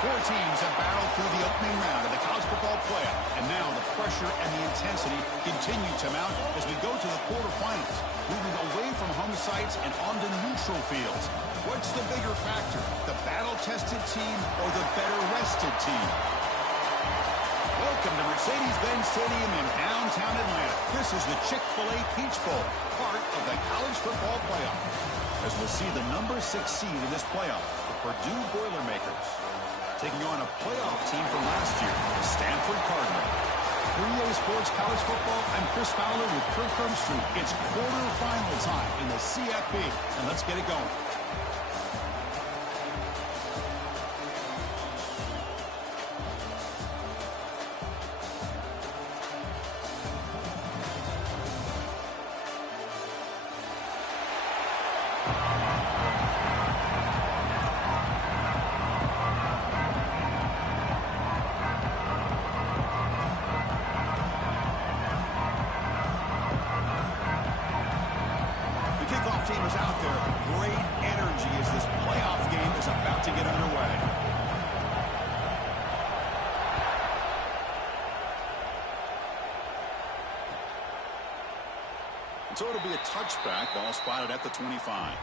Four teams have battled through the opening round of the college football playoff, and now the pressure and the intensity continue to mount as we go to the quarterfinals, moving away from home sites and onto neutral fields. What's the bigger factor, the battle-tested team or the better-rested team? Welcome to Mercedes-Benz Stadium in downtown Atlanta. This is the Chick-fil-A Peach Bowl, part of the college football playoff. As we'll see the number 6 seed in this playoff, the Purdue Boilermakers, taking on a playoff team from last year, the Stanford Cardinal. For EA Sports College Football, I'm Chris Fowler with Kirk Herbstreit. It's quarterfinal time in the CFP, and let's get it going. Team is out there. Great energy as this playoff game is about to get underway. And so it'll be a touchback, ball spotted at the 25.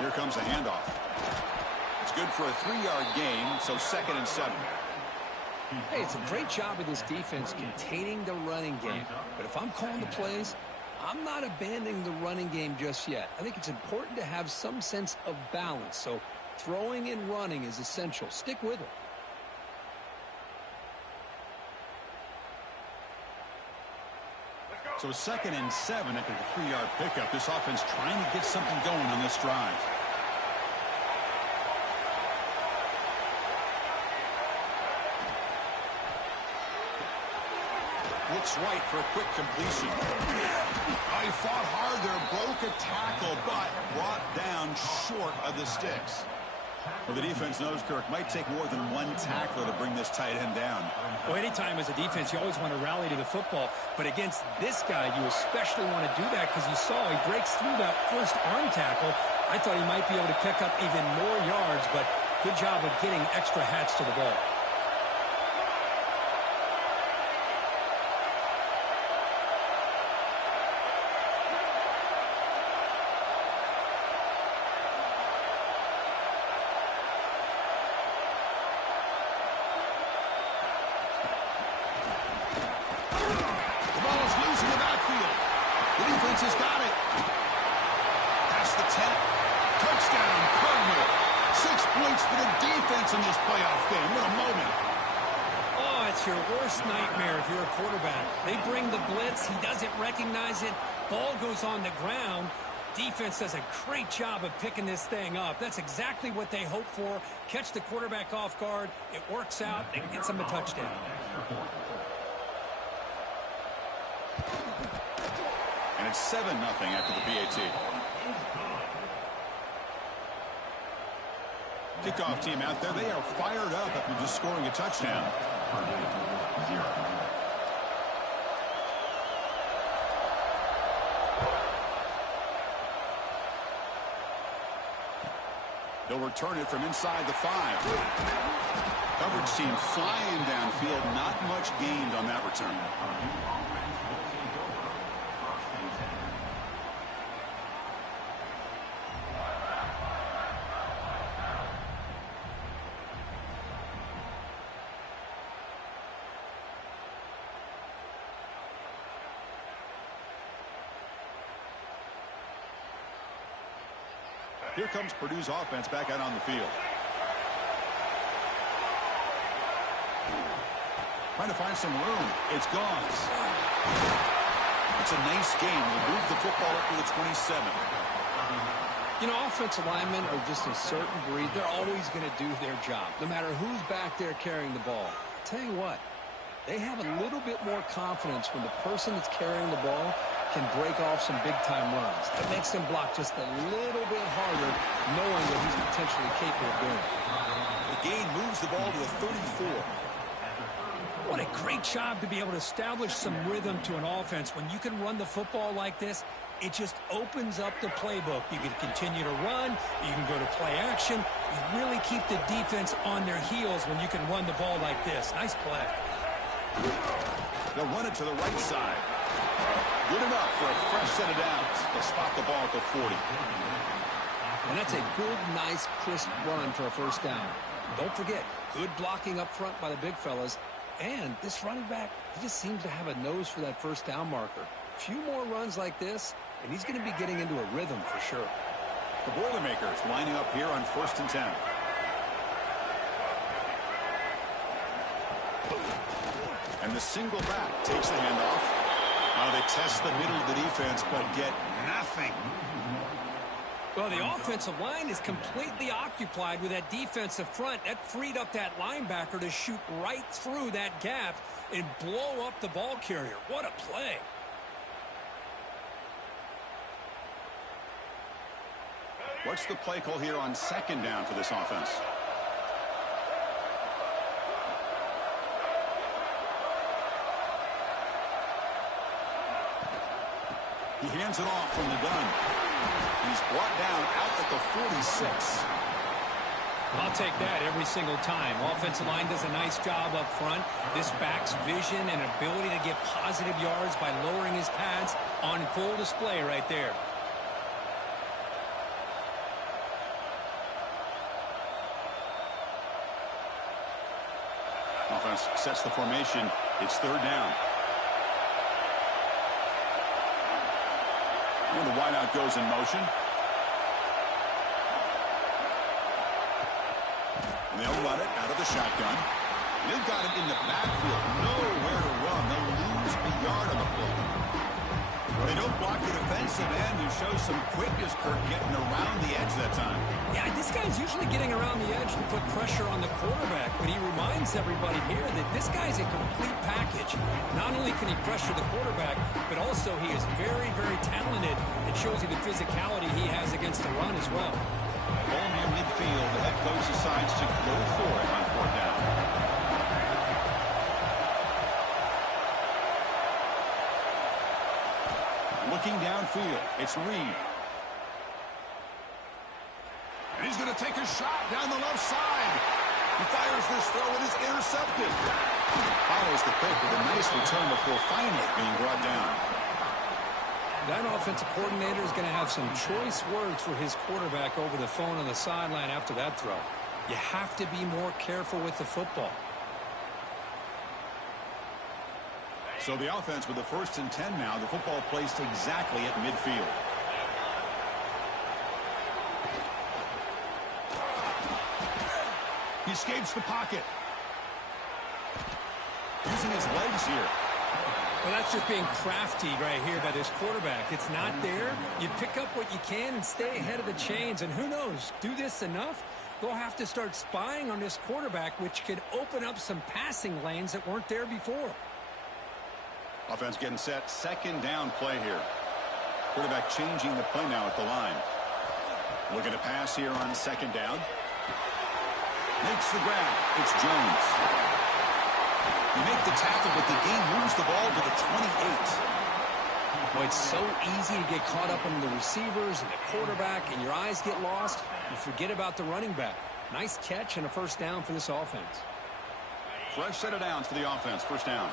Here comes a handoff. It's good for a 3-yard gain, so 2nd and 7. Hey, it's a great job of this defense containing the running game. But if I'm calling the plays, I'm not abandoning the running game just yet. I think it's important to have some sense of balance. So throwing and running is essential. Stick with it. So 2nd and 7 after the 3-yard pickup. This offense trying to get something going on this drive. Looks right for a quick completion. He fought hard there, broke a tackle, but brought down short of the sticks. Well, the defense knows, Kirk, might take more than one tackler to bring this tight end down. Well, anytime as a defense, you always want to rally to the football. But against this guy, you especially want to do that because you saw he breaks through that first arm tackle. I thought he might be able to pick up even more yards, but good job of getting extra hats to the ball. Has got it. Past the 10. Touchdown, Cardinal. 6 points for the defense in this playoff game. What a moment. Oh, it's your worst nightmare if you're a quarterback. They bring the blitz. He doesn't recognize it. Ball goes on the ground. Defense does a great job of picking this thing up. That's exactly what they hope for. Catch the quarterback off guard. It works out and gets him a touchdown. And it's 7-0 after the PAT. Kickoff team out there. They are fired up after just scoring a touchdown. They'll return it from inside the 5. Coverage team flying downfield. Not much gained on that return. Here comes Purdue's offense back out on the field. Trying to find some room. It's gone. It's a nice game. We'll move the football up to the 27. You know, offensive linemen are just a certain breed. They're always going to do their job, no matter who's back there carrying the ball. I'll tell you what, they have a little bit more confidence when the person that's carrying the ball can break off some big-time runs. It makes them block just a little bit harder, knowing that he's potentially capable of doing it. The gain moves the ball to the 34. What a great job to be able to establish some rhythm to an offense. When you can run the football like this, it just opens up the playbook. You can continue to run. You can go to play action. You really keep the defense on their heels when you can run the ball like this. Nice play. They'll run it to the right side. Good enough for a fresh set of downs. They'll spot the ball at the 40. And that's a good, nice, crisp run for a first down. Don't forget, good blocking up front by the big fellas. And this running back, he just seems to have a nose for that first down marker. A few more runs like this, and he's going to be getting into a rhythm for sure. The Boilermakers lining up here on 1st and 10. And the single back takes the handoff. Now they test the middle of the defense, but get nothing. Well, the offensive line is completely occupied with that defensive front. That freed up that linebacker to shoot right through that gap and blow up the ball carrier. What a play. What's the play call here on 2nd down for this offense? He hands it off from the gun. He's brought down out at the 46. I'll take that every single time. Offensive line does a nice job up front. This back's vision and ability to get positive yards by lowering his pads on full display right there. Offense sets the formation. It's 3rd down. And the wideout goes in motion. And they'll run it out of the shotgun. They've got it in the backfield. Nowhere to run. They'll lose a yard on the play. Well, they don't block the defensive end, who shows some quickness, Kirk, getting around the edge that time. Yeah, this guy's usually getting around the edge to put pressure on the quarterback, but he reminds everybody here that this guy's a complete package. Not only can he pressure the quarterback, but also he is very, very talented. It shows you the physicality he has against the run as well. Ball near midfield. The head coach decides to go for it on 4th down. Looking downfield, it's Reed. And he's going to take a shot down the left side. He fires this throw and is intercepted. Follows the pick with a nice return before finally being brought down. That offensive coordinator is going to have some choice words for his quarterback over the phone on the sideline after that throw. You have to be more careful with the football. So the offense with the 1st and 10 now. The football placed exactly at midfield. He escapes the pocket. Using his legs here. Well, that's just being crafty right here by this quarterback. It's not there. You pick up what you can and stay ahead of the chains. And who knows, do this enough, they'll have to start spying on this quarterback, which could open up some passing lanes that weren't there before. Offense getting set. 2nd down play here. Quarterback changing the play now at the line. Looking to pass here on 2nd down. Makes the grab. It's Jones. You make the tackle, but the gain moves the ball to the 28. Boy, it's so easy to get caught up in the receivers and the quarterback, and your eyes get lost. You forget about the running back. Nice catch and a first down for this offense. Fresh set of downs for the offense. 1st down.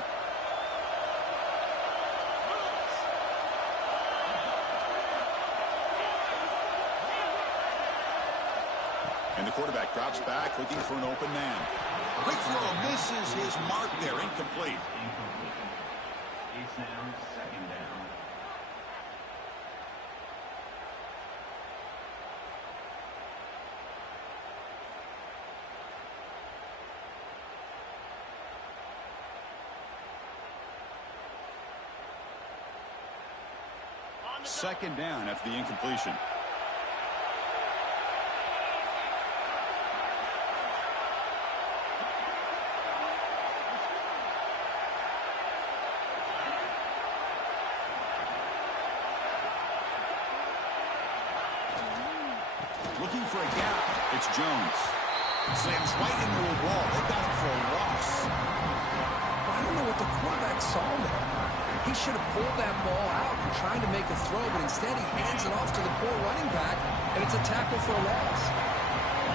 And the quarterback drops back, looking for an open man. Quick throw, misses his mark there, incomplete. Second down. Second down after the incompletion. for a gap. It's Jones. Slams right into a wall. They've got him for a loss. I don't know what the quarterback saw there. He should have pulled that ball out and tried to make a throw, but instead he hands it off to the poor running back, and it's a tackle for a loss.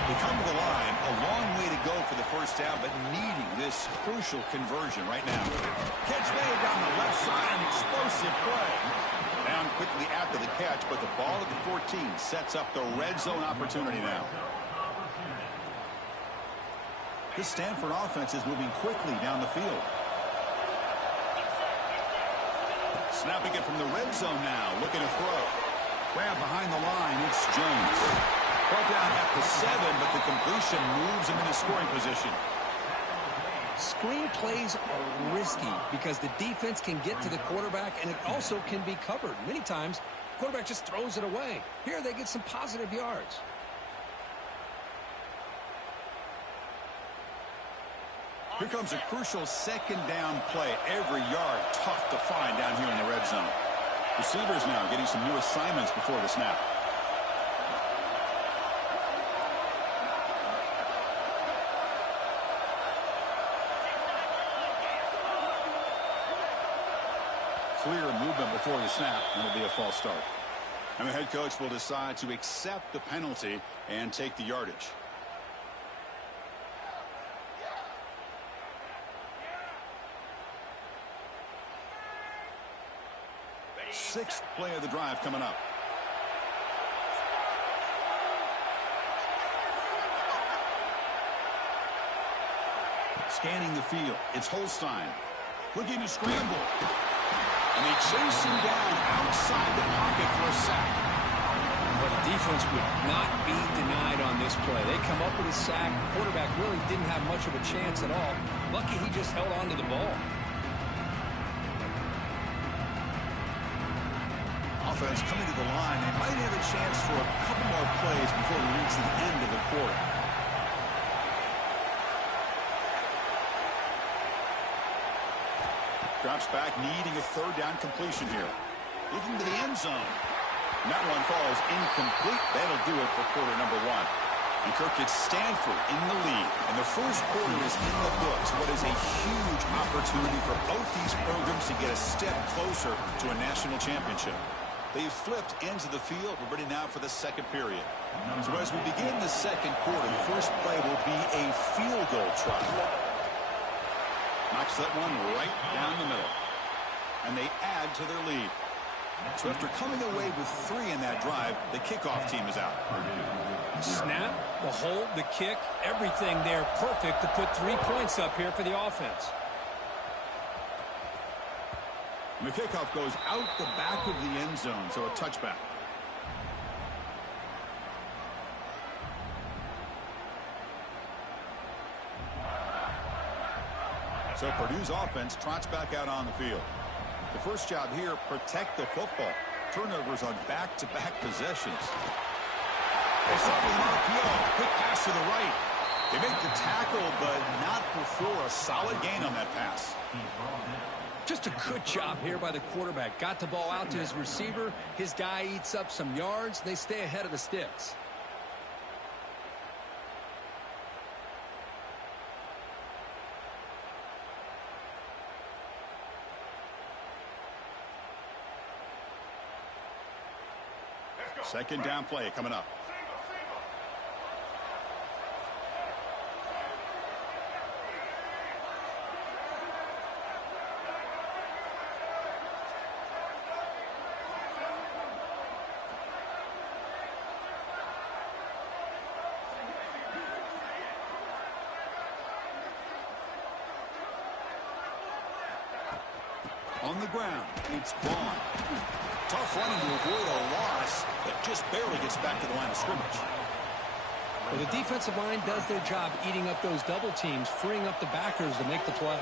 They come to the line, a long way to go for the first down, but needing this crucial conversion right now. Catch made down the left side, an explosive play. Down quickly after the catch, but the ball at the 14 sets up the red zone opportunity now. This Stanford offense is moving quickly down the field. Snapping it from the red zone now, looking to throw. Grab behind the line, it's Jones. Brought down at the 7, but the completion moves him into scoring position. Screen plays are risky because the defense can get to the quarterback, and it also can be covered. Many times, the quarterback just throws it away. Here they get some positive yards. Here comes a crucial second down play. Every yard tough to find down here in the red zone. Receivers now getting some new assignments before the snap. Clear movement before the snap, and it'll be a false start. And the head coach will decide to accept the penalty and take the yardage. Sixth play of the drive coming up. Scanning the field, it's Holstein. Looking to scramble. And they chase him down outside the pocket for a sack. But the defense would not be denied on this play. They come up with a sack. The quarterback really didn't have much of a chance at all. Lucky he just held on to the ball. Offense coming to the line. They might have a chance for a couple more plays before we reach the end of the quarter. Drops back, needing a third down completion here. Looking to the end zone. And that one falls incomplete. That'll do it for quarter number 1. And Kirk gets Stanford in the lead. And the first quarter is in the books. What is a huge opportunity for both these programs to get a step closer to a national championship. They've flipped ends of the field. We're ready now for the second period. So as we begin the second quarter, the first play will be a field goal try. Knocks that one right down the middle. And they add to their lead. So after coming away with 3 in that drive, the kickoff team is out. Snap, the hold, the kick, everything there perfect to put 3 points up here for the offense. And the kickoff goes out the back of the end zone, so a touchback. So Purdue's offense trots back out on the field. The first job here, protect the football. Turnovers on back-to-back possessions. They start with an RPO. Quick pass to the right. They make the tackle, but not before a solid gain on that pass. Just a good job here by the quarterback. Got the ball out to his receiver. His guy eats up some yards. They stay ahead of the sticks. Second down play coming up. On the ground, it's Vaughn. Tough running to avoid a loss, but just barely gets back to the line of scrimmage. Well, the defensive line does their job eating up those double teams, freeing up the backers to make the play.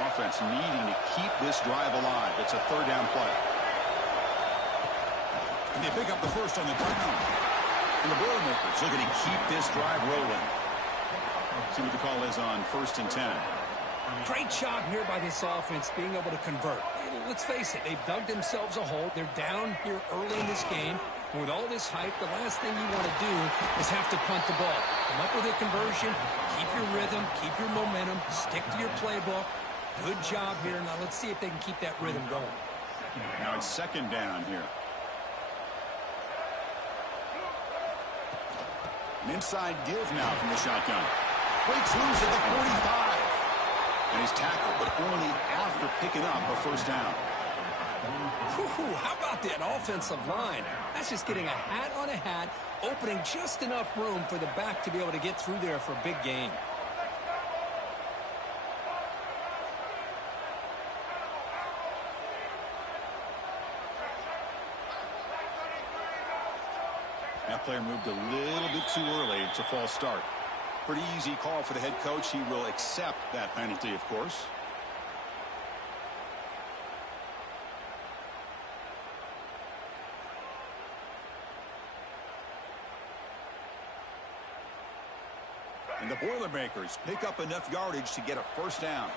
Offense needing to keep this drive alive. It's a third down play. And they pick up the first on the ground. And the Boilermakers looking to keep this drive rolling. See what the call is on 1st and 10. Great job here by this offense being able to convert. Let's face it, they've dug themselves a hole. They're down here early in this game. And with all this hype, the last thing you want to do is have to punt the ball. Come up with a conversion, keep your rhythm, keep your momentum, stick to your playbook. Good job here. Now let's see if they can keep that rhythm going. Now it's second down here. An inside give now from the shotgun. Breaks loose at the 45. And he's tackled, but only after picking up a first down. Whew, how about that offensive line? That's just getting a hat on a hat, opening just enough room for the back to be able to get through there for a big gain. That player moved a little bit too early. It's a false start. Pretty easy call for the head coach. He will accept that penalty, of course. And the Boilermakers pick up enough yardage to get a first down.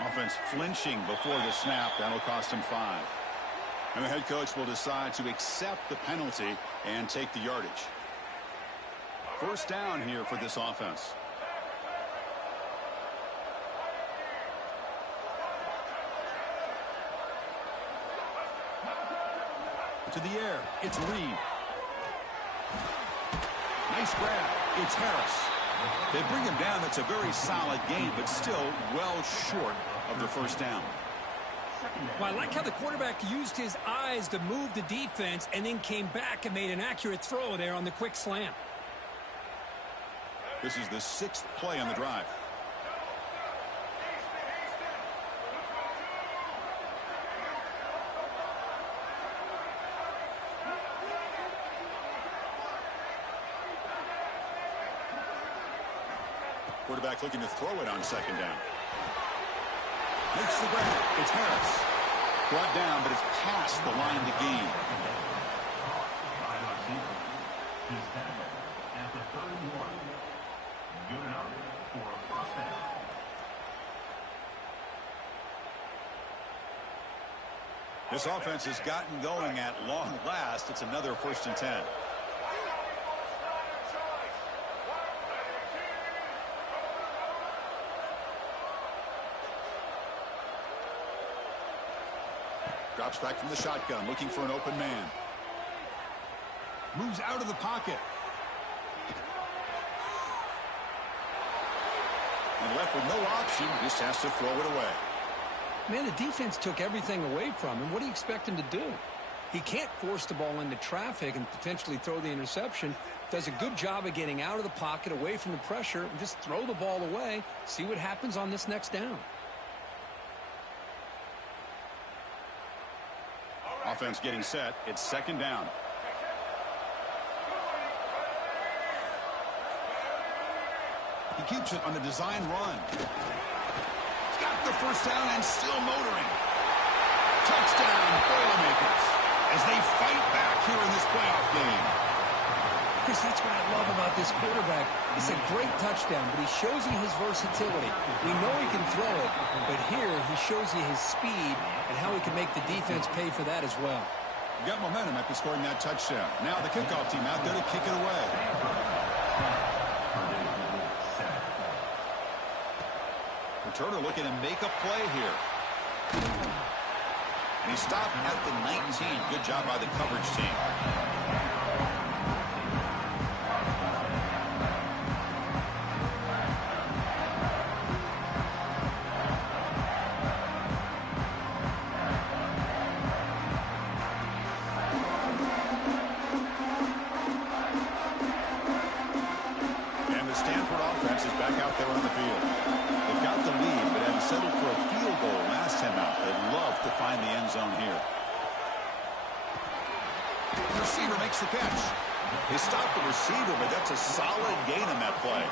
Offense flinching before the snap. That'll cost him 5. And the head coach will decide to accept the penalty and take the yardage. First down here for this offense. To the air. It's Reed. Nice grab. It's Harris. They bring him down. That's a very solid gain, but still well short of the first down. Well, I like how the quarterback used his eyes to move the defense and then came back and made an accurate throw there on the quick slant. This is the 6th play on the drive. Quarterback looking to throw it on second down. Makes the grab. It's Harris. Brought down, but it's past the line to gain. This offense has gotten going at long last. It's another 1st and 10. Drops back from the shotgun, looking for an open man. Moves out of the pocket. And left with no option, just has to throw it away. Man, the defense took everything away from him. What do you expect him to do? He can't force the ball into traffic and potentially throw the interception. Does a good job of getting out of the pocket, away from the pressure, and just throw the ball away. See what happens on this next down. Offense getting set. It's second down. He keeps it on the design run. He's got the first down and still motoring. Touchdown, Boilermakers, as they fight back here in this playoff game. Chris, that's what I love about this quarterback. It's a great touchdown, but he shows you his versatility. We know he can throw it, but here he shows you his speed and how he can make the defense pay for that as well. You got momentum after scoring that touchdown. Now the kickoff team out there to kick it away. Returner looking to make a play here. And he stopped at the 19. Good job by the coverage team. And the Stanford offense is back out there on the field. They've got the lead, but had settled for a field goal last time out. They'd love to find the end zone here. The receiver makes the catch. They stopped the receiver, but that's a solid gain on that play.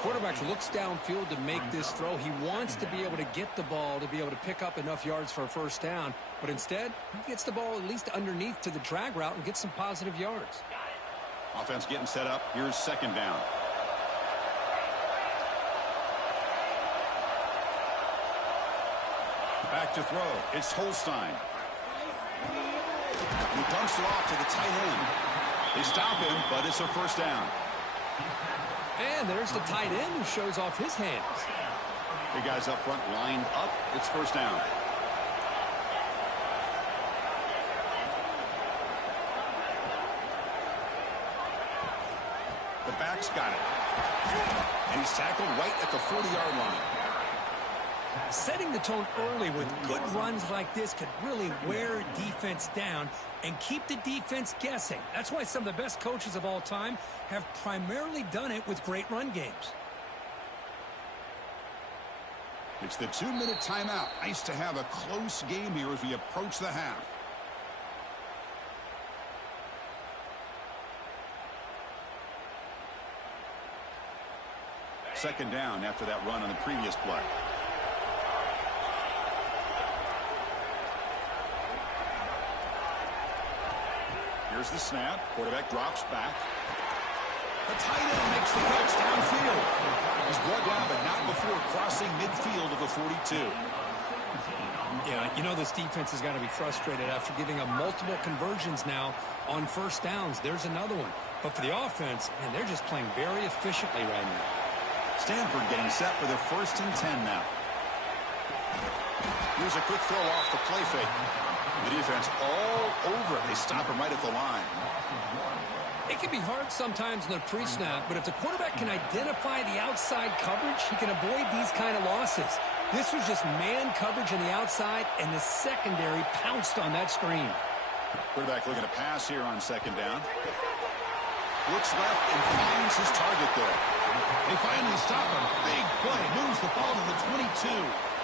Quarterback looks downfield to make this throw. He wants to be able to get the ball to be able to pick up enough yards for a first down. But instead, he gets the ball at least underneath to the drag route and gets some positive yards. Offense getting set up. Here's second down. Back to throw. It's Holstein. He dumps it off to the tight end. They stop him, but it's a first down. And there's the tight end who shows off his hands. The guys up front lined up. It's first down. The back's got it. And he's tackled right at the 40-yard line. Setting the tone early with good runs like this could really wear defense down and keep the defense guessing. That's why some of the best coaches of all time have primarily done it with great run games. It's the 2-minute timeout. Nice to have a close game here as we approach the half. Second down after that run on the previous play. Here's the snap. Quarterback drops back. The tight end makes the catch downfield. He's brought down, but not before crossing midfield of the 42. Yeah, you know this defense has got to be frustrated after giving up multiple conversions now on first downs. There's another one. But for the offense, man, they're just playing very efficiently right now. Stanford getting set for their 1st and 10 now. Here's a quick throw off the play fake. The defense all over it. They stop him right at the line. It can be hard sometimes in the pre-snap, but if the quarterback can identify the outside coverage, he can avoid these kind of losses. This was just man coverage on the outside, and the secondary pounced on that screen. Quarterback looking to pass here on second down. Looks left and finds his target there. They finally stop him. Big play. Moves the ball to the 22.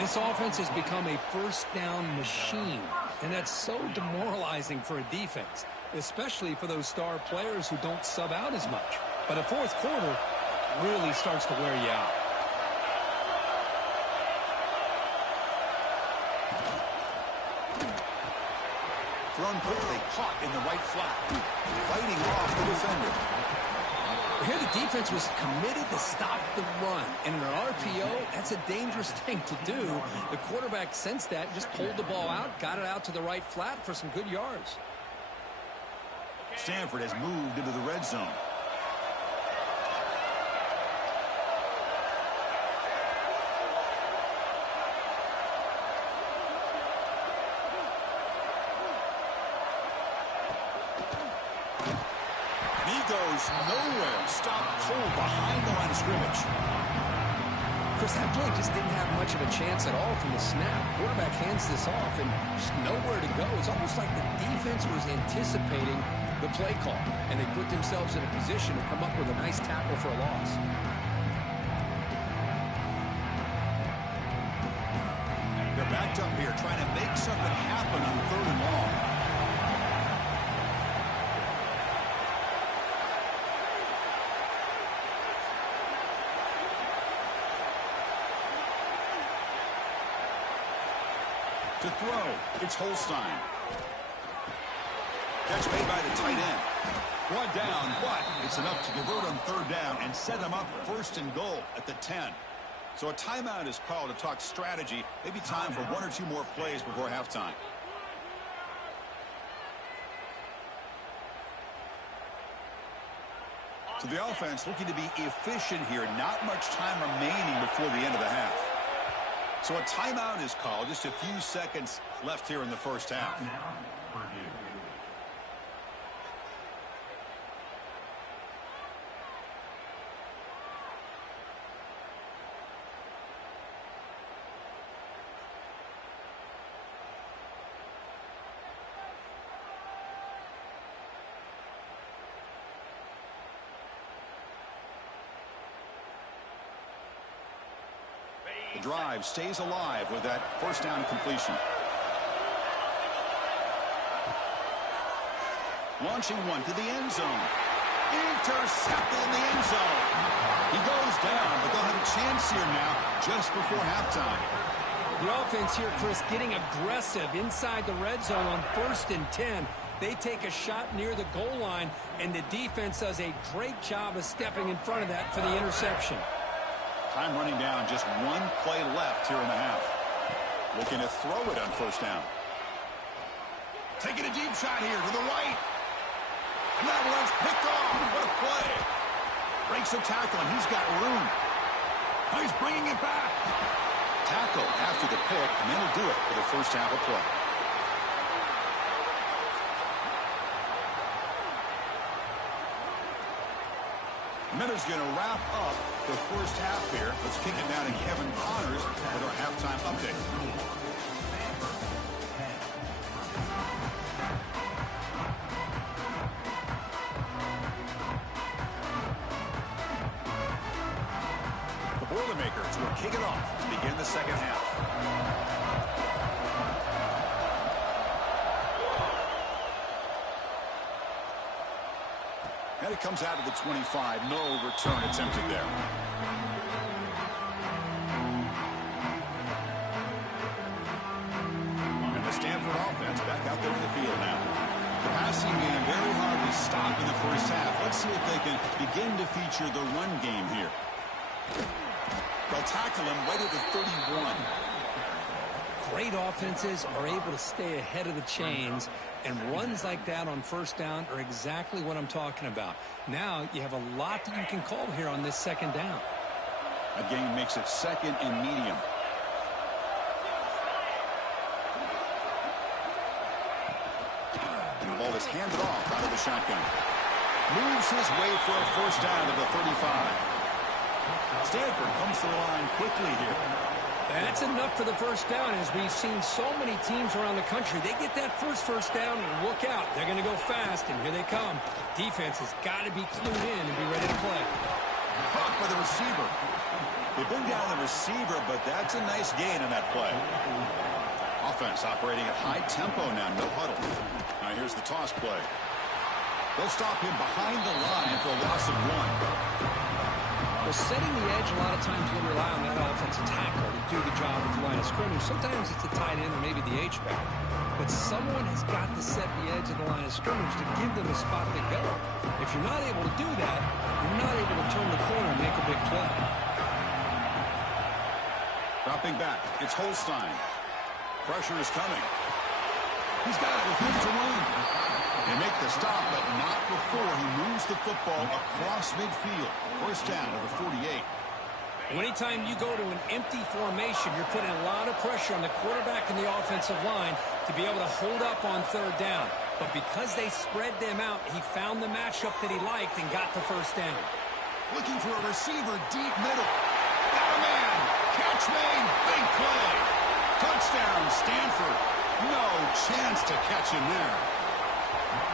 This offense has become a first down machine, and that's so demoralizing for a defense, especially for those star players who don't sub out as much. But the fourth quarter really starts to wear you out. Thrown quickly, caught in the right flat. Fighting off the defender. Here the defense was committed to stop the run. And in an RPO, that's a dangerous thing to do. The quarterback sensed that, just pulled the ball out, got it out to the right flat for some good yards. Stanford has moved into the red zone. Goes nowhere. Stopped cold behind the line of scrimmage. Chris, that play just didn't have much of a chance at all from the snap. Quarterback hands this off and just nowhere to go. It's almost like the defense was anticipating the play call, and they put themselves in a position to come up with a nice tackle for a loss. They're backed up here trying to make something happen on 3rd and long. To throw, it's Holstein. Catch made by the tight end. One down, but it's enough to convert on 3rd down and set them up 1st and goal at the 10. So a timeout is called to talk strategy. Maybe time for 1 or 2 more plays before halftime. So the offense looking to be efficient here. Not much time remaining before the end of the half. So a timeout is called. Just a few seconds left here in the first half. The drive stays alive with that 1st down completion. Launching one to the end zone. Intercepted in the end zone. He goes down, but they'll have a chance here now just before halftime. The offense here, Chris, getting aggressive inside the red zone on 1st and 10. They take a shot near the goal line, and the defense does a great job of stepping in front of that for the interception. Time running down, just one play left here in the half. Looking to throw it on 1st down. Taking a deep shot here to the right. And that one's picked off. What a play. Breaks a tackle, and he's got room. Now he's bringing it back. Tackle after the pick, and that'll do it for the first half of play. Miller's going to wrap up the first half here. Let's kick it down to Kevin Connors with our halftime update. The Boilermakers will kick it off to begin the second half. And it comes out of the 25. No return attempted there. And the Stanford offense back out there in the field now. The passing game very hard to stop in the first half. Let's see if they can begin to feature the run game here. They'll tackle him right at the 31. Great offenses are able to stay ahead of the chains, and runs like that on 1st down are exactly what I'm talking about. Now you have a lot that you can call here on this 2nd down. That game makes it 2nd and medium. And the ball is handed off out of the shotgun. Moves his way for a 1st down to the 35. Stanford comes to the line quickly here. That's enough for the 1st down, as we've seen so many teams around the country. They get that first down, and look out. They're going to go fast, and here they come. Defense has got to be clued in and be ready to play. Caught by the receiver. They bring down the receiver, but that's a nice gain on that play. Offense operating at high tempo now, no huddle. Now here's the toss play. They'll stop him behind the line for a loss of 1. Well, setting the edge, a lot of times you'll rely on that offensive tackle to do the job at the line of scrimmage. Sometimes it's a tight end or maybe the H-back. But someone has got to set the edge of the line of scrimmage to give them a spot to go. If you're not able to do that, you're not able to turn the corner and make a big play. Dropping back, it's Holstein. Pressure is coming. He's got it with room to run. They make the stop, but not before he moves the football across midfield. 1st down to the 48. Anytime you go to an empty formation, you're putting a lot of pressure on the quarterback and the offensive line to be able to hold up on 3rd down. But because they spread them out, he found the matchup that he liked and got the 1st down. Looking for a receiver deep middle. Got a man. Catch made. Big play. Touchdown, Stanford. No chance to catch him there.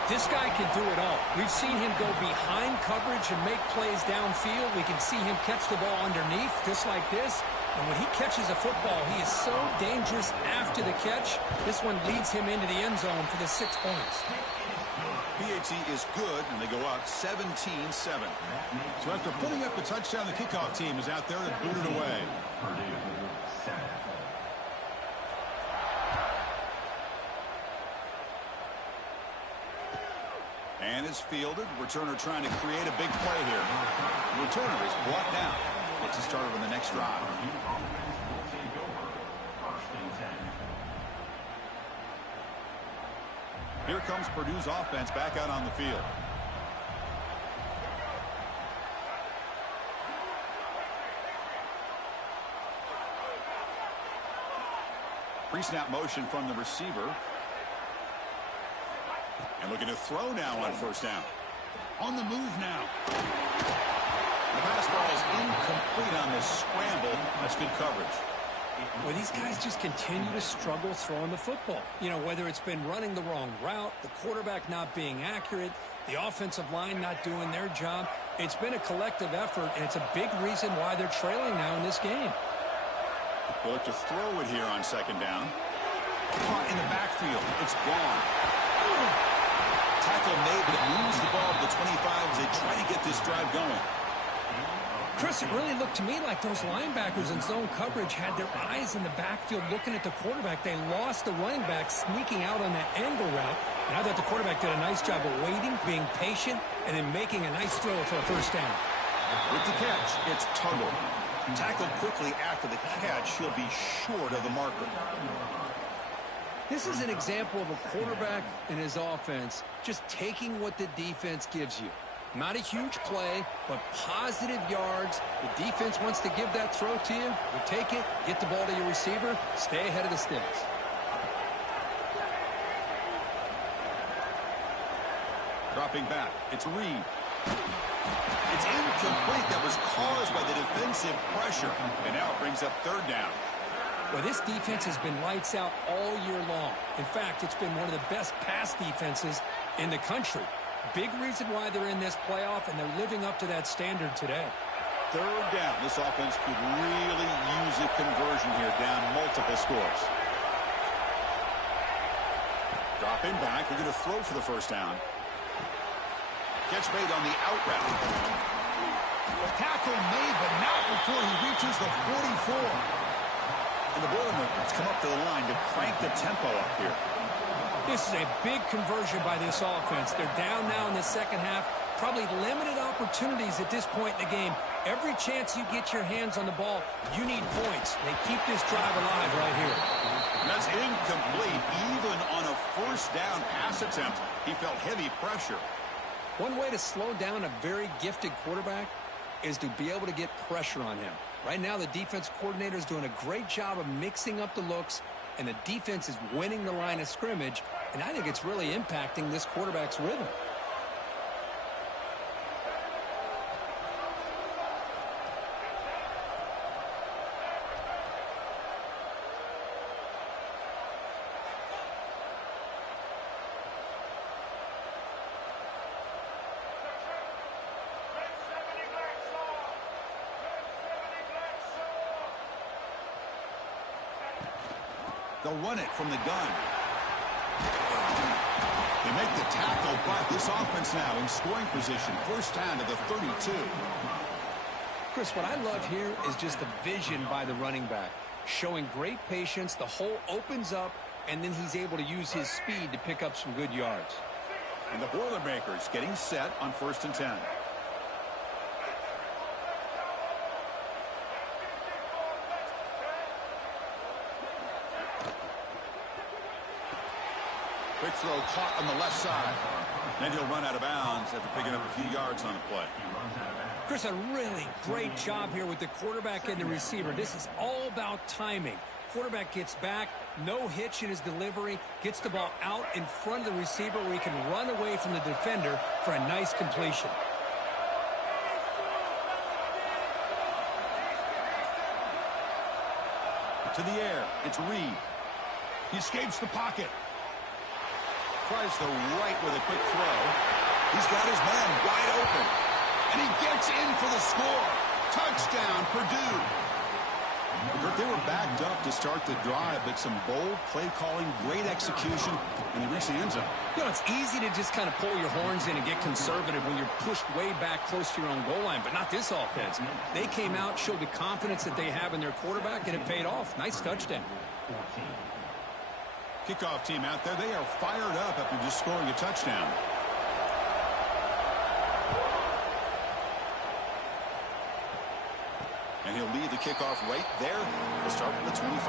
This guy can do it all. We've seen him go behind coverage and make plays downfield. We can see him catch the ball underneath, just like this. And when he catches a football, he is so dangerous after the catch. This one leads him into the end zone for the 6 points. PAT is good, and they go up 17-7. So after putting up the touchdown, the kickoff team is out there to boot it away. And is fielded. Returner trying to create a big play here. Returner is brought down. Gets us started on the next drive. Here comes Purdue's offense back out on the field. Pre-snap motion from the receiver. And looking to throw now on 1st down. On the move now. The pass ball is incomplete on this scramble. That's good coverage. Well, these guys just continue to struggle throwing the football. You know, whether it's been running the wrong route, the quarterback not being accurate, the offensive line not doing their job. It's been a collective effort, and it's a big reason why they're trailing now in this game. They look to throw it here on 2nd down. Caught in the backfield. It's gone. Tackle made, but it moves the ball to the 25 as they try to get this drive going. Chris, it really looked to me like those linebackers in zone coverage had their eyes in the backfield looking at the quarterback. They lost the running back sneaking out on that angle route. And I thought the quarterback did a nice job of waiting, being patient, and then making a nice throw for a first down. With the catch, it's Tuttle. Tackled quickly after the catch, he'll be short of the marker. This is an example of a quarterback and his offense just taking what the defense gives you. Not a huge play, but positive yards. The defense wants to give that throw to you. You take it, get the ball to your receiver, stay ahead of the sticks. Dropping back, it's Reed. It's incomplete. That was caused by the defensive pressure. And now it brings up third down. Well, this defense has been lights out all year long. In fact, it's been one of the best pass defenses in the country. Big reason why they're in this playoff, and they're living up to that standard today. Third down. This offense could really use a conversion here, down multiple scores. Dropping back. They're going to throw for the first down. Catch made on the out route. Tackle made, but not before he reaches the 44. And the Boilermakers come up to the line to crank the tempo up here. This is a big conversion by this offense. They're down now in the second half. Probably limited opportunities at this point in the game. Every chance you get your hands on the ball, you need points. They keep this drive alive right here. That's incomplete. Even on a first down pass attempt, he felt heavy pressure. One way to slow down a very gifted quarterback is to be able to get pressure on him. Right now, the defense coordinator is doing a great job of mixing up the looks, and the defense is winning the line of scrimmage, and I think it's really impacting this quarterback's rhythm. They'll run it from the gun. They make the tackle, but this offense now in scoring position. First down to the 32. Chris, what I love here is just the vision by the running back. Showing great patience, the hole opens up, and then he's able to use his speed to pick up some good yards. And the Boilermakers getting set on 1st and 10. Quick throw caught on the left side. Then he'll run out of bounds after picking up a few yards on the play. Chris, a really great job here with the quarterback and the receiver. This is all about timing. Quarterback gets back, no hitch in his delivery, gets the ball out in front of the receiver where he can run away from the defender for a nice completion. To the air, it's Reed. He escapes the pocket. Tries the right with a quick throw. He's got his man wide open. And he gets in for the score. Touchdown, Purdue. They were backed up to start the drive, but some bold play calling, great execution, and they reach the end zone. You know, it's easy to just kind of pull your horns in and get conservative when you're pushed way back close to your own goal line, but not this offense. They came out, showed the confidence that they have in their quarterback, and it paid off. Nice touchdown. Kickoff team out there, they are fired up after just scoring a touchdown. And he'll lead the kickoff right there. We'll start with the 25.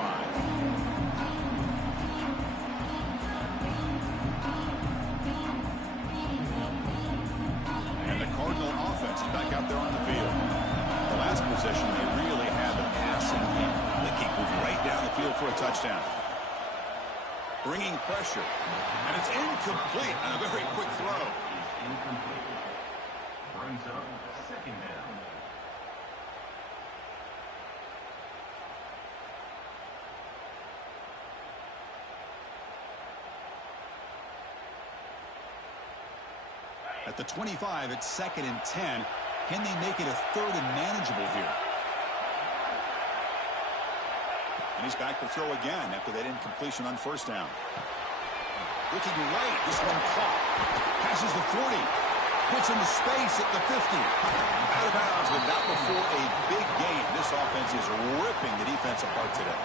And the Cardinal offense is back out there on the field. The last possession, they really had the passing game. They keep moving right down the field for a touchdown. Bringing pressure. And it's incomplete on a very quick throw. Incomplete. Brings up second down. At the 25, it's 2nd and 10. Can they make it a 3rd and manageable here? And he's back to throw again after that incompletion on 1st down. Looking right. This one caught. Passes the 40. Puts into space at the 50. Out of bounds, but not before a big gain. This offense is ripping the defense apart today.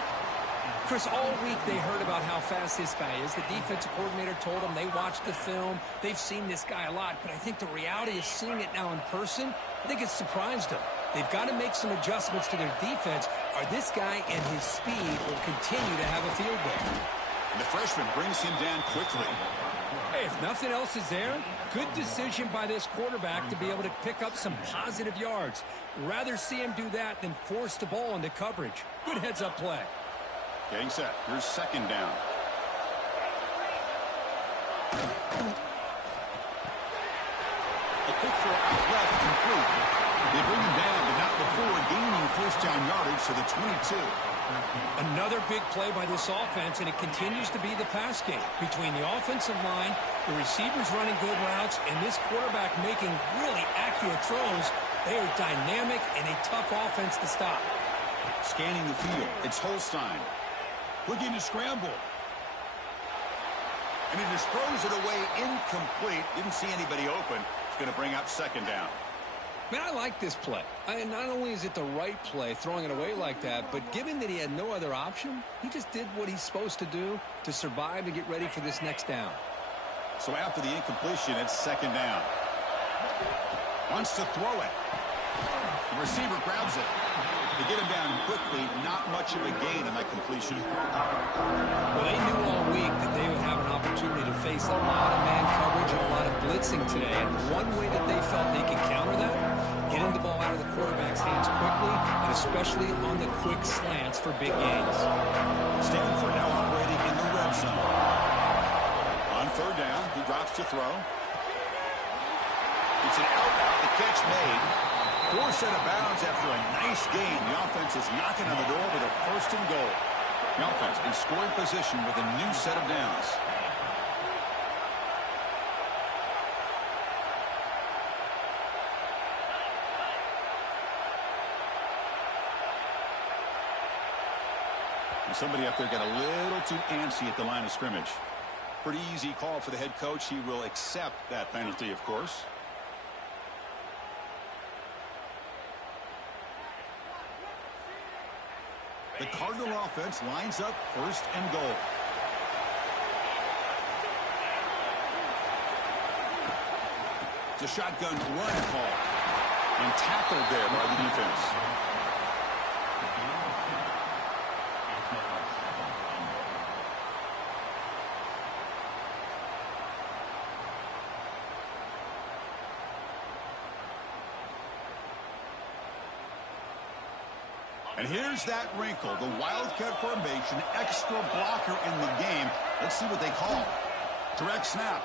Chris, all week they heard about how fast this guy is. The defensive coordinator told them they watched the film. They've seen this guy a lot, but I think the reality is seeing it now in person, I think it's surprised them. They've got to make some adjustments to their defense, or this guy and his speed will continue to have a field day. And the freshman brings him down quickly. Hey, if nothing else is there, good decision by this quarterback to be able to pick up some positive yards. Rather see him do that than force the ball into coverage. Good heads-up play. Getting set. Here's second down. A quick throw out left, complete. They bring him down, but not before gaining first down yardage to the 22. Another big play by this offense, and it continues to be the pass game. Between the offensive line, the receivers running good routes, and this quarterback making really accurate throws, they are dynamic and a tough offense to stop. Scanning the field. It's Holstein. Looking to scramble. And he just throws it away incomplete. Didn't see anybody open. It's going to bring up second down. Man, I like this play. Not only is it the right play, throwing it away like that, but given that he had no other option, he just did what he's supposed to do to survive and get ready for this next down. So after the incompletion, it's second down. Wants to throw it. The receiver grabs it. They get him down quickly. Not much of a gain on that completion. Well, they knew all week that they would have an opportunity to face a lot of man coverage and a lot of blitzing today. And one way that they felt they could counter that, getting the ball out of the quarterback's hands quickly, and especially on the quick slants for big gains. Stanford now operating in the red zone. On third down, he drops to throw. It's an out. The catch made. Forced out of bounds after a nice gain. The offense is knocking on the door with a first and goal. The offense in scoring position with a new set of downs. And somebody up there got a little too antsy at the line of scrimmage. Pretty easy call for the head coach. He will accept that penalty, of course. The Cardinal offense lines up first and goal. It's a shotgun run call. And tackled there by the defense. And here's that wrinkle, the Wildcat formation, extra blocker in the game. Let's see what they call. Direct snap.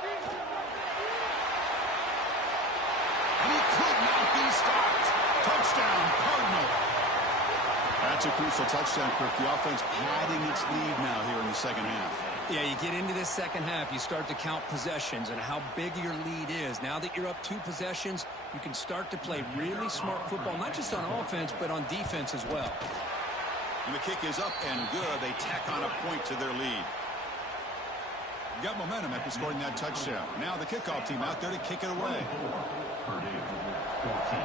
And he could not be stopped. Touchdown, Cardinal. That's a crucial touchdown, Kirk. The offense padding its lead now here in the second half. Yeah, you get into this second half, you start to count possessions and how big your lead is. Now that you're up 2 possessions, you can start to play really smart football, not just on offense, but on defense as well. And the kick is up and good. They tack on a point to their lead. Got momentum after scoring that touchdown. Now the kickoff team out there to kick it away. Purdue, 14.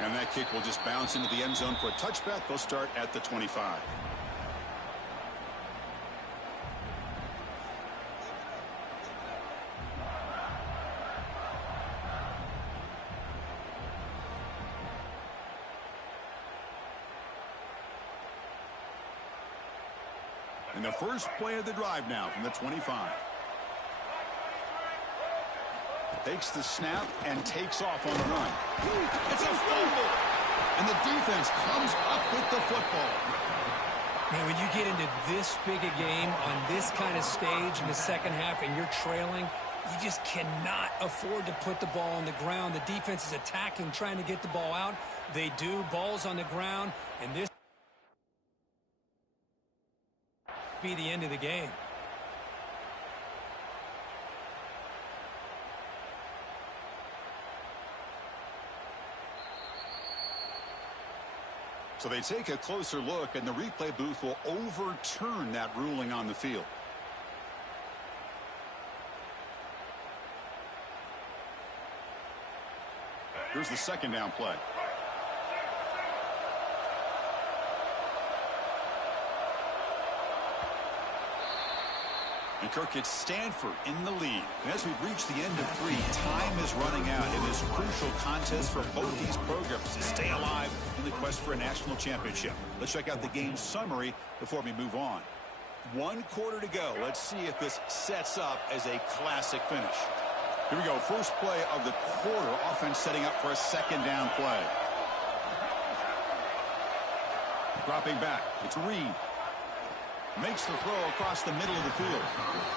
And that kick will just bounce into the end zone for a touchback. They'll start at the 25. And the first play of the drive now from the 25. Takes the snap and takes off on the run. It's a fumble. And the defense comes up with the football. Man, when you get into this big a game on this kind of stage in the second half and you're trailing, you just cannot afford to put the ball on the ground. The defense is attacking, trying to get the ball out. They do. Ball's on the ground. And this be the end of the game. So they take a closer look, and the replay booth will overturn that ruling on the field. Here's the second down play. And Kirk, it's Stanford in the lead. And as we've reached the end of 3, time is running out in this crucial contest for both these programs to stay alive in the quest for a national championship. Let's check out the game summary before we move on. 1 quarter to go. Let's see if this sets up as a classic finish. Here we go. First play of the quarter. Offense setting up for a second down play. Dropping back. It's Reed. Makes the throw across the middle of the field.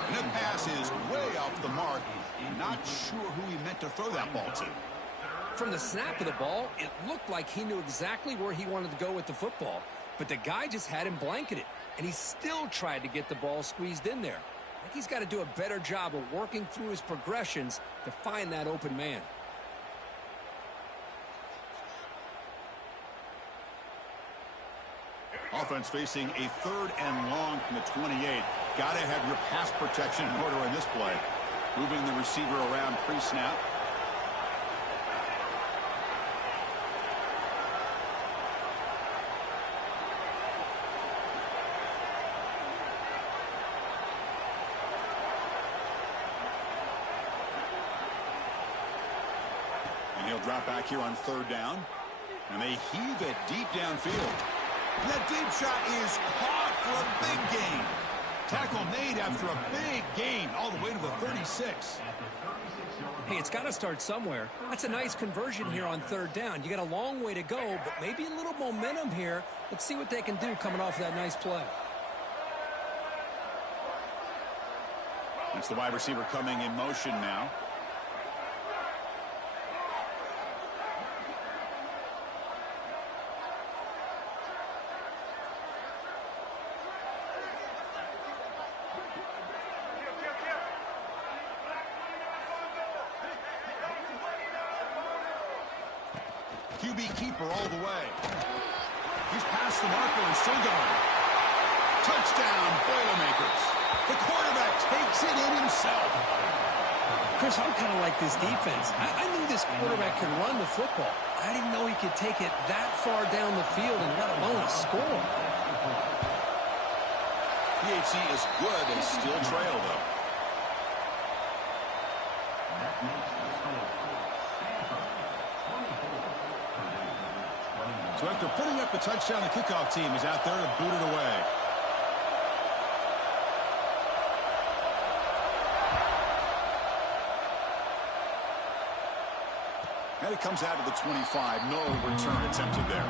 And that pass is way off the mark. Not sure who he meant to throw that ball to. From the snap of the ball, it looked like he knew exactly where he wanted to go with the football. But the guy just had him blanketed. And he still tried to get the ball squeezed in there. I think he's got to do a better job of working through his progressions to find that open man. Offense facing a 3rd and long from the 28. Got to have your pass protection in order in this play. Moving the receiver around pre-snap. And he'll drop back here on 3rd down. And they heave it deep downfield. That deep shot is caught for a big gain. Tackle made after a big gain all the way to the 36. Hey, it's got to start somewhere. That's a nice conversion here on 3rd down. You got a long way to go, but maybe a little momentum here. Let's see what they can do coming off of that nice play. That's the wide receiver coming in motion now. QB keeper all the way. He's past the marker and still going. Touchdown, Boilermakers. The quarterback takes it in himself. Chris, I'm kind of like this defense. I knew this quarterback could run the football. I didn't know he could take it that far down the field and let alone a score. PHC is good and still trail, though. So after putting up the touchdown, the kickoff team is out there to boot it away. And it comes out of the 25. No return attempted there.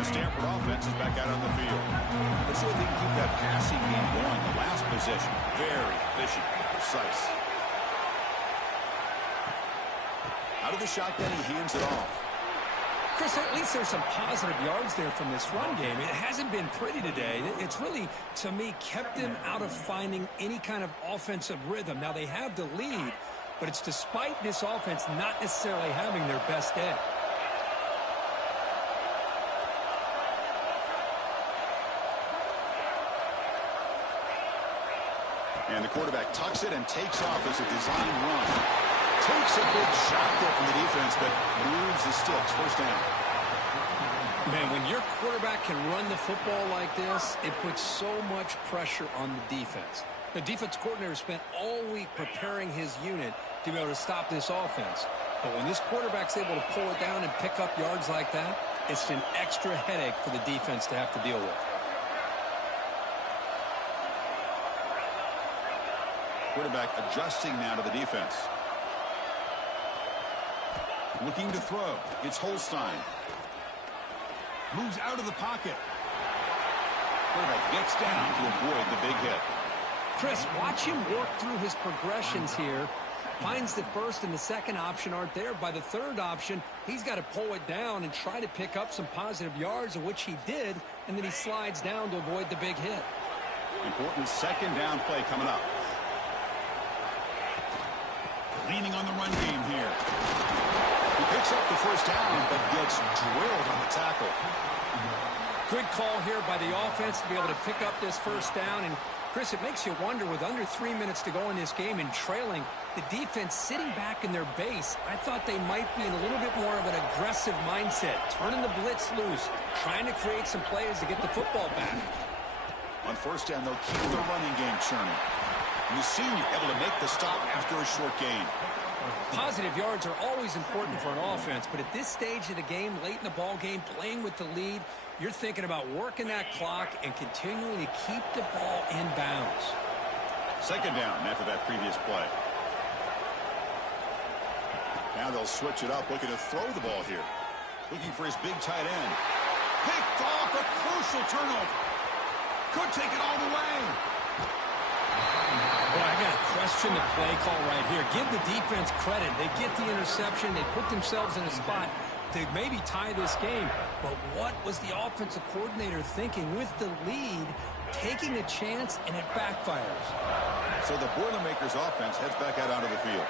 Stanford offense is back out on the field. Let's see if they can keep that passing game going. The last possession, very efficient and precise. Out of the shotgun, he hands it off. Chris, at least there's some positive yards there from this run game. It hasn't been pretty today. It's really, to me, kept them out of finding any kind of offensive rhythm. Now, they have the lead, but it's despite this offense not necessarily having their best day. And the quarterback tucks it and takes off as a design run. Takes a big shot there from the defense, but moves the sticks. 1st down. Man, when your quarterback can run the football like this, it puts so much pressure on the defense. The defense coordinator spent all week preparing his unit to be able to stop this offense. But when this quarterback's able to pull it down and pick up yards like that, it's an extra headache for the defense to have to deal with. Quarterback adjusting now to the defense. Looking to throw. It's Holstein. Moves out of the pocket. Quarterback gets down to avoid the big hit. Chris, watch him work through his progressions here. Finds the first and the second option aren't there. By the third option, he's got to pull it down and try to pick up some positive yards, of which he did, and then he slides down to avoid the big hit. Important second down play coming up. Leaning on the run game here. He picks up the first down, but gets drilled on the tackle. Good call here by the offense to be able to pick up this first down. And, Chris, it makes you wonder, with under 3 minutes to go in this game and trailing, the defense sitting back in their base, I thought they might be in a little bit more of an aggressive mindset, turning the blitz loose, trying to create some plays to get the football back. On first down, they'll keep the running game churning. And the senior able to make the stop after a short gain. Positive yards are always important for an offense, but at this stage of the game, late in the ball game, playing with the lead, you're thinking about working that clock and continuing to keep the ball in bounds. Second down after that previous play. Now they'll switch it up, looking to throw the ball here. Looking for his big tight end. Picked off, a crucial turnover. Could take it all the way. Boy, I got to question the play call right here. Give the defense credit. They get the interception. They put themselves in a spot to maybe tie this game. But what was the offensive coordinator thinking with the lead, taking a chance, and it backfires? So the Boilermakers offense heads back out onto the field.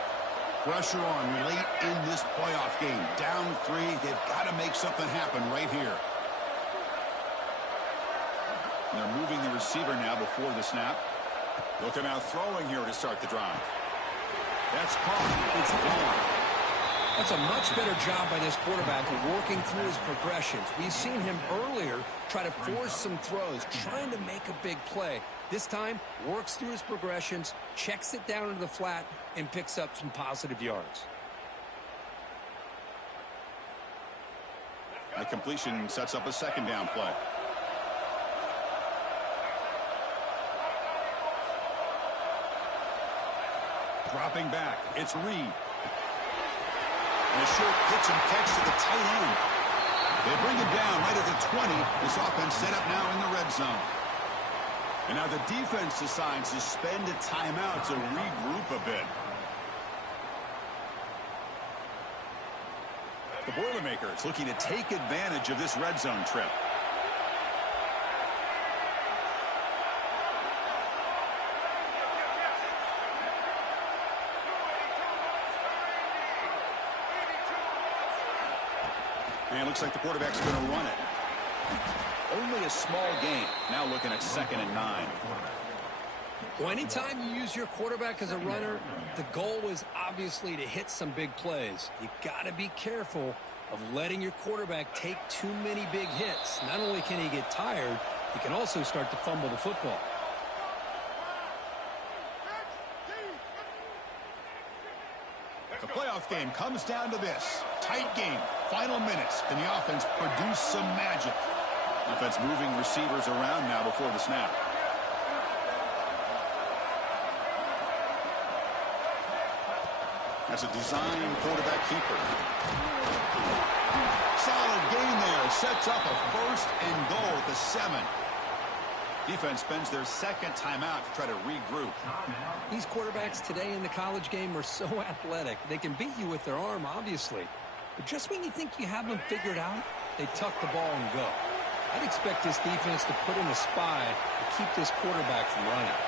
Pressure on late in this playoff game. Down 3. They've got to make something happen right here. And they're moving the receiver now before the snap. Looking out throwing here to start the drive. That's caught. It's gone. That's a much better job by this quarterback of working through his progressions. We've seen him earlier try to force some throws, trying to make a big play. This time, works through his progressions, checks it down into the flat, and picks up some positive yards. The completion sets up a second down play. Dropping back, it's Reed. And a short pitch and catch to the tight end. They bring him down right at the 20. This offense set up now in the red zone. And now the defense decides to spend a timeout to regroup a bit. The Boilermakers looking to take advantage of this red zone trip. And it looks like the quarterback's going to run it. Only a small gain. Now looking at 2nd and 9. Well, anytime you use your quarterback as a runner, the goal is obviously to hit some big plays. You got to be careful of letting your quarterback take too many big hits. Not only can he get tired, he can also start to fumble the football. The playoff game comes down to this. Tight game. Final minutes. Can the offense produce some magic? Offense moving receivers around now before the snap. That's a design quarterback keeper. Solid gain there. Sets up a 1st and goal at the 7. Defense spends their second timeout to try to regroup. These quarterbacks today in the college game are so athletic. They can beat you with their arm, obviously. But just when you think you have them figured out, they tuck the ball and go. I'd expect this defense to put in a spy to keep this quarterback from running.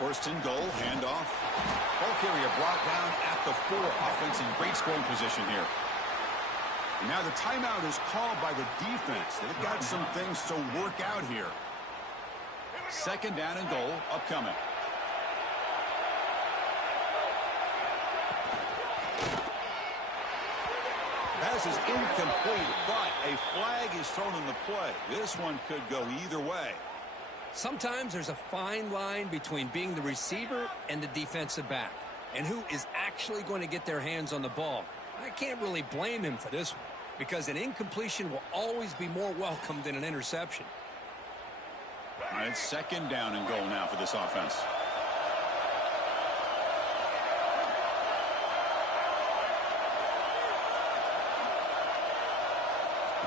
1st and goal, handoff. Ball carrier brought down at the 4. Offense in great scoring position here. And now the timeout is called by the defense. They've got some things to work out here. 2nd down and goal upcoming. Pass is incomplete, but a flag is thrown in the play. This one could go either way. Sometimes there's a fine line between being the receiver and the defensive back, and who is actually going to get their hands on the ball. I can't really blame him for this one, because an incompletion will always be more welcome than an interception. All right, 2nd down and goal now for this offense.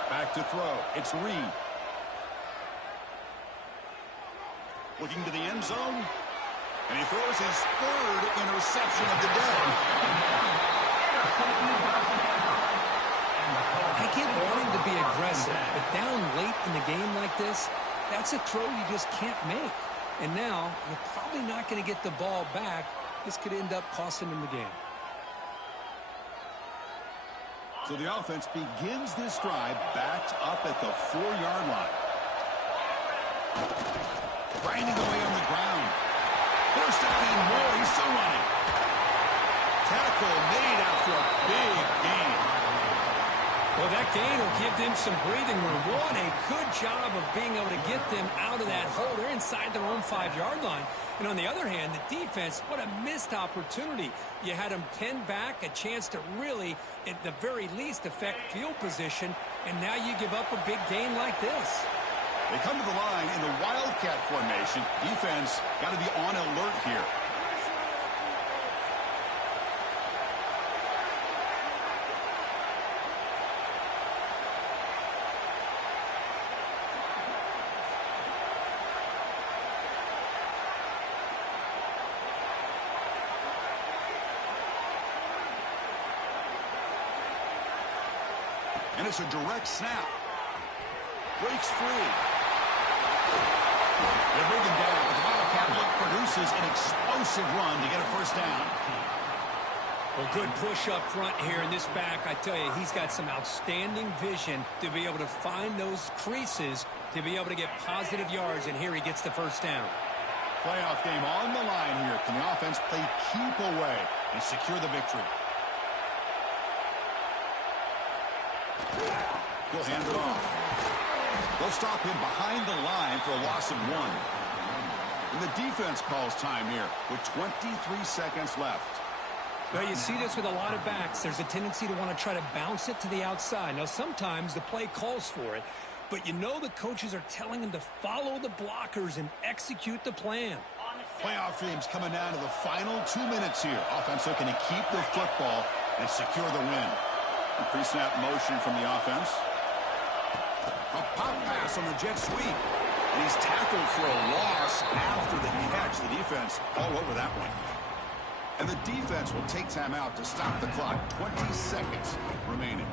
Back to throw. It's Reed. Looking to the end zone. And he throws his third interception of the day. I get wanting to be aggressive, but down late in the game like this, that's a throw you just can't make. And now, you're probably not going to get the ball back. This could end up costing him the game. So the offense begins this drive backed up at the 4-yard line. Grinding away on the ground. First down and more. He's still running. Tackle made after a big gain. Well, that gain will give them some breathing room. What a good job of being able to get them out of that hole. They're inside their own 5-yard line. And on the other hand, the defense, what a missed opportunity. You had them pinned back, a chance to really, at the very least, affect field position. And now you give up a big gain like this. They come to the line in the Wildcat formation. Defense got to be on alert here. And it's a direct snap. Breaks free. They're moving down, but the Wildcat look produces an explosive run to get a first down. Well, good push up front here in this back. I tell you, he's got some outstanding vision to be able to find those creases, to be able to get positive yards, and here he gets the first down. Playoff game on the line here. Can the offense play keep away and secure the victory? He'll hand it off. They'll stop him behind the line for a loss of 1. And the defense calls time here with 23 seconds left. Well, you see this with a lot of backs. There's a tendency to want to try to bounce it to the outside. Now, sometimes the play calls for it, but you know the coaches are telling them to follow the blockers and execute the plan. Playoff games coming down to the final 2 minutes here. Offense looking to keep the football and secure the win. Pre-snap motion from the offense. A pop pass on the jet sweep. And he's tackled for a loss after the catch. The defense all over that one. And the defense will take time out to stop the clock. 20 seconds remaining.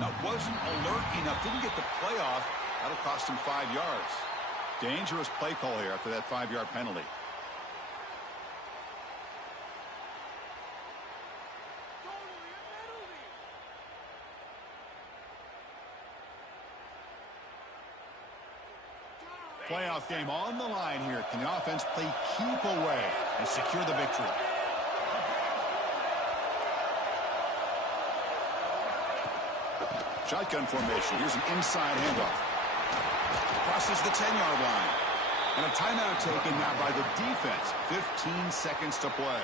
Now, wasn't alert enough, didn't get the playoff. That'll cost him 5 yards. Dangerous play call here after that 5-yard penalty. Playoff game on the line here. Can the offense play keep away and secure the victory? Shotgun formation. Here's an inside handoff. Crosses the 10-yard line. And a timeout taken now by the defense. 15 seconds to play.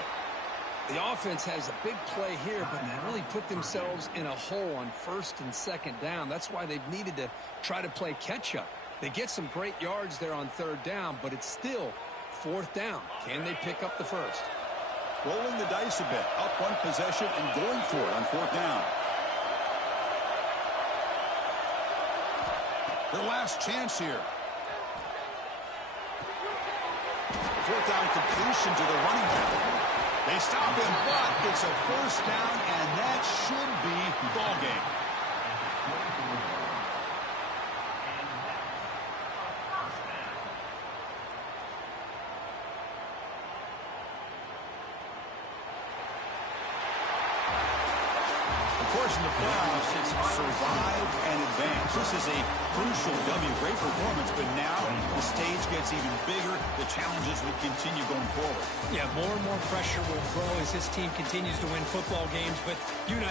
The offense has a big play here, but they really put themselves in a hole on 1st and 2nd down. That's why they've needed to try to play catch-up. They get some great yards there on 3rd down, but it's still 4th down. Can they pick up the first? Rolling the dice a bit. Up 1 possession and going for it on 4th down. Their last chance here. 4th down completion to the running back. They stop him, but it's a 1st down, and that should be ball game. Of course, in the playoffs, it's survive and advance. This is a crucial W. Great performance, but now the stage gets even bigger. The challenges will continue going forward. Yeah, more and more pressure will grow as this team continues to win football games, but you and I